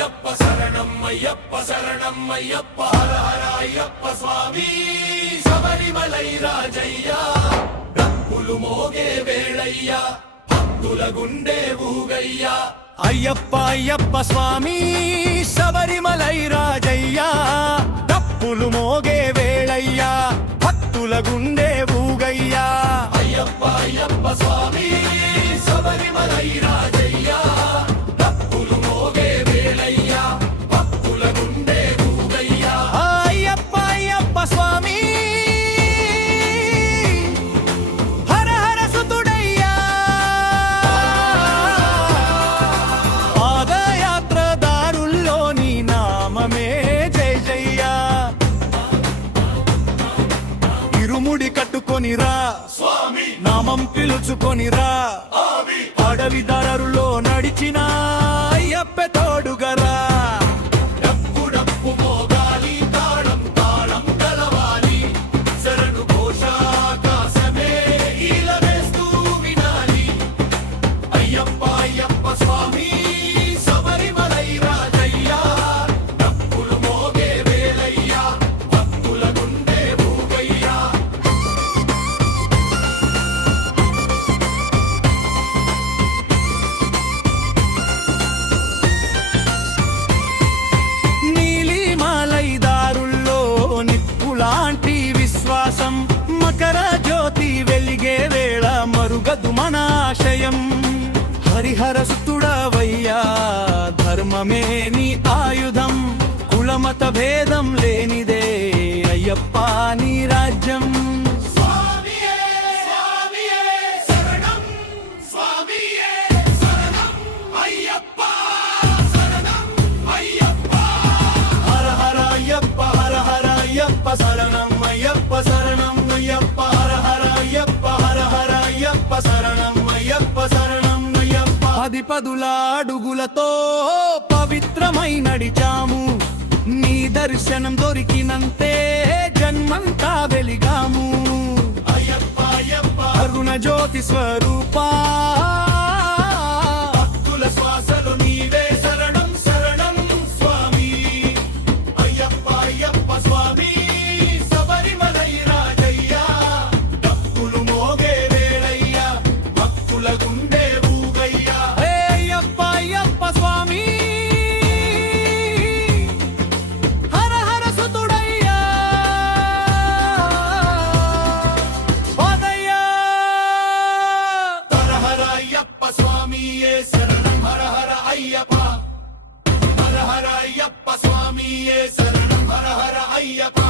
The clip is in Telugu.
అయ్యప్ప శరణం అయ్యప్ప శరణం అయ్యప్ప హర హర అయ్యప్ప స్వామి శబరిమలై రాజయ్య డప్పులు మోగే వేళయ్యా భక్తుల గుండె ఊగయ్యా అయ్యప్ప అయ్యప్ప స్వామి శబరిమలై రాజయ్య డప్పులు మోగే వేళయ్యా భక్తుల గుండె ఊగయ్యా అయ్యప్ప అయ్యప్ప స్వామి శబరిమలై రాజయ్య డప్పులు మోగే వేళయ్యా భక్తుల గుండె ఊగయ్యా అయ్యప్ప అయ్యప్ప స్వామి హర హర సుతుడయ్యా పాదయాత్రదారుల్లో నీ నామమే జయ జయ్యా ఇరుముడి కట్టుకొనిరా స్వామి నామం పిలుచుకొనిరా అడవి దారుల్లో నడిచిన అయ్యప్ప తోడుగరా డప్పు డప్పు మోగాలి తాళం తాళం కలవాలి శరణు ఘోషాకాశమే ఈల వేస్తూ వినాలి అయ్యప్ప అయ్యప్ప స్వామి శబరిమలై రాజయ్య డప్పులు మోగే వేళయ్యా భక్తుల గుండె ఊగయ్యా నీలిమాలైదారుల్లో నిప్పులాంటి విశ్వాసం మకర జ్యోతి వెలిగే వేళ మరుగదు మన ఆశయం హరిహర సుతుడవయ్యా ధర్మమే నీ ఆయుధం కులమత భేదం లేనిదే అయ్యప్ప నీ రాజ్యం స్వామియే స్వామియే శరణం స్వామియే శరణం అయ్యప్ప శరణం అయ్యప్ప హర హర అయ్యప్ప హర హర అయ్యప్ప శరణం అయ్యప్ప శరణం అయ్యప్ప హర హర అయ్యప్ప హర హర అయ్యప్ప శరణం అయ్యప్ప శరణం అయ్యప్ప 10 అడుగులతో పవిత్రమై నడిచాము నీ దర్శనం దొరికినంతే జన్మంతా వెలిగాము అయ్యప్ప అయ్యప్ప అరుణ జ్యోతి స్వరూపా భక్తుల శ్వాసలు నీవే శరణం శరణం స్వామి అయ్యప్ప అయ్యప్ప స్వామి శబరిమలై రాజయ్య డప్పులు మోగే వేళయ్యా భక్తుల గుండె ఊగయ్యా హే అయ్యప్ప అయ్యప్ప స్వామి హర హర సుతుడయ్యా పాదయ్యా హర హర అయ్యప్ప స్వామియే శరణం హర హర అయ్యప్ప హర హర అయ్యప్ప స్వామియే శరణం హర హర అయ్యప్ప